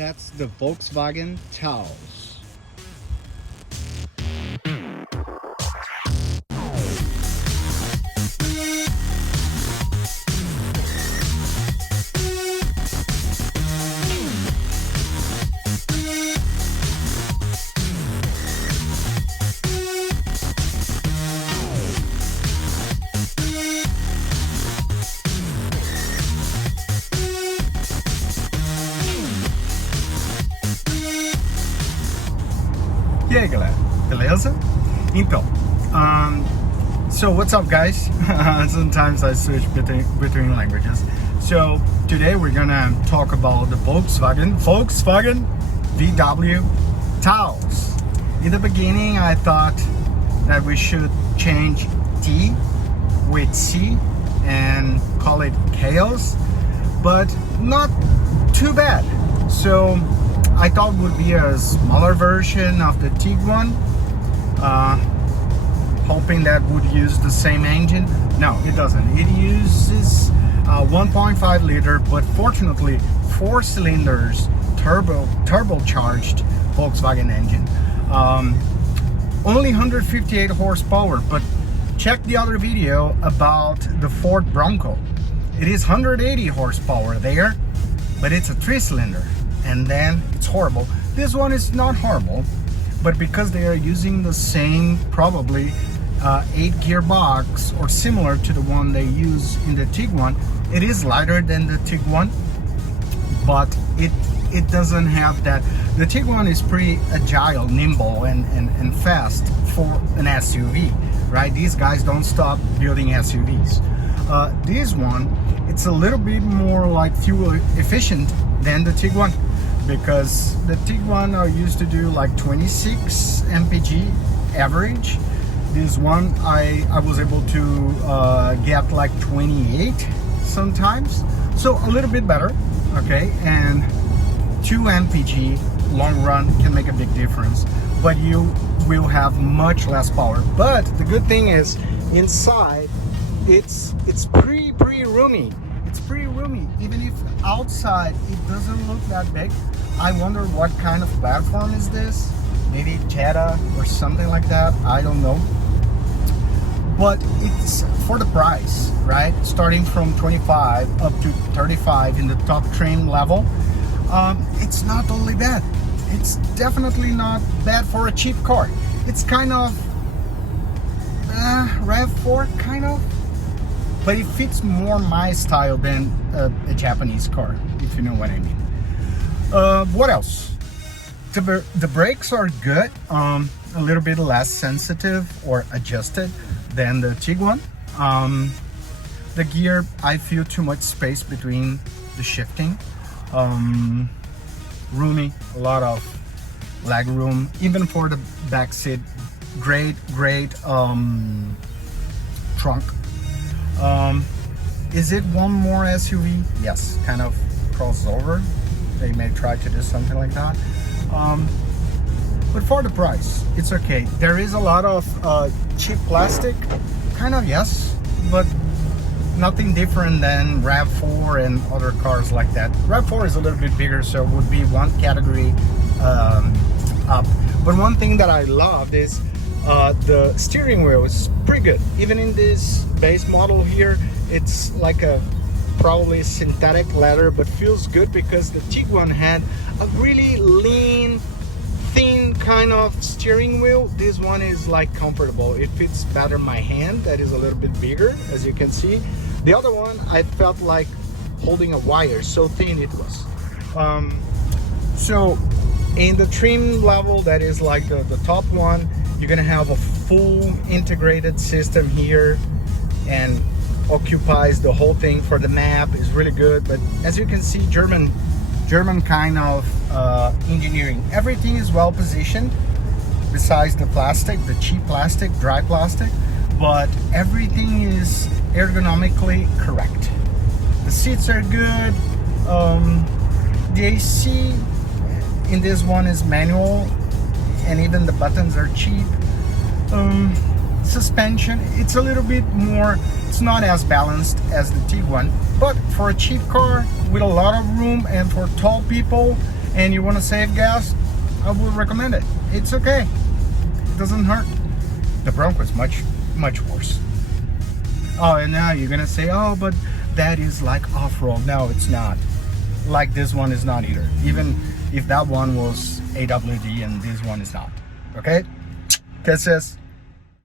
That's the Volkswagen Taos. E aí galera, beleza? Então, so what's up guys? Sometimes I switch between languages. So today we're gonna talk about the Volkswagen VW Taos. In the beginning I thought that we should change T with C and call it Chaos, but not too bad. So I thought it would be a smaller version of the Tiguan, hoping that would use the same engine. No, it doesn't. It uses a 1.5 liter, but fortunately 4 cylinders turbocharged Volkswagen engine. Only 158 horsepower, but check the other video about the Ford Bronco. It is 180 horsepower there, but it's a 3-cylinder. And then it's horrible. This one is not horrible, but because they are using the same probably 8 gearbox or similar to the one they use in the Tiguan, it is lighter than the Tiguan, but it doesn't have that. The Tiguan is pretty agile, nimble and fast for an SUV, right? These guys don't stop building SUVs. This one, it's a little bit more like fuel efficient than the Tiguan, because the Tiguan are used to do like 26 mpg average. This one I was able to get like 28 sometimes, so a little bit better, okay? And 2 mpg long run can make a big difference, but you will have much less power. But the good thing is inside it's pretty roomy. It's pretty roomy, even if outside it doesn't look that big. I wonder what kind of platform is this? Maybe Jetta or something like that, I don't know. But it's for the price, right? Starting from 25 up to 35 in the top trim level. It's not only bad, it's definitely not bad for a cheap car. It's kind of RAV4 kind of, but it fits more my style than a Japanese car, if you know what I mean. What else? The brakes are good, a little bit less sensitive or adjusted than the Tiguan. The gear, I feel too much space between the shifting. Roomy, a lot of leg room, even for the back seat. Great trunk. Is it one more SUV? Yes, kind of crossover. They may try to do something like that. But for the price, it's okay. There is a lot of cheap plastic, kind of, yes, but nothing different than RAV4 and other cars like that. RAV4 is a little bit bigger, so it would be one category up. But one thing that I loved is the steering wheel is pretty good. Even in this base model here, it's like a probably synthetic leather, but feels good because the Tiguan had a really lean, thin kind of steering wheel. This one is like comfortable. It fits better my hand, that is a little bit bigger, as you can see. The other one, I felt like holding a wire, so thin it was. So in the trim level, that is like the top one, you're gonna have a full integrated system here and occupies the whole thing. For the map is really good, but as you can see, German kind of engineering. Everything is well positioned besides the plastic, the cheap plastic, dry plastic, but everything is ergonomically correct. The seats are good. The AC in this one is manual, and even the buttons are cheap. Suspension, it's a little bit more, it's not as balanced as the Tiguan, but for a cheap car with a lot of room and for tall people and you want to save gas, I would recommend it. It's okay. It doesn't hurt. The Bronco is much worse. Oh, and now you're gonna say, oh, but that is like off-road. No, it's not. Like this one is not either. Even if that one was AWD and this one is not. Okay? Kisses.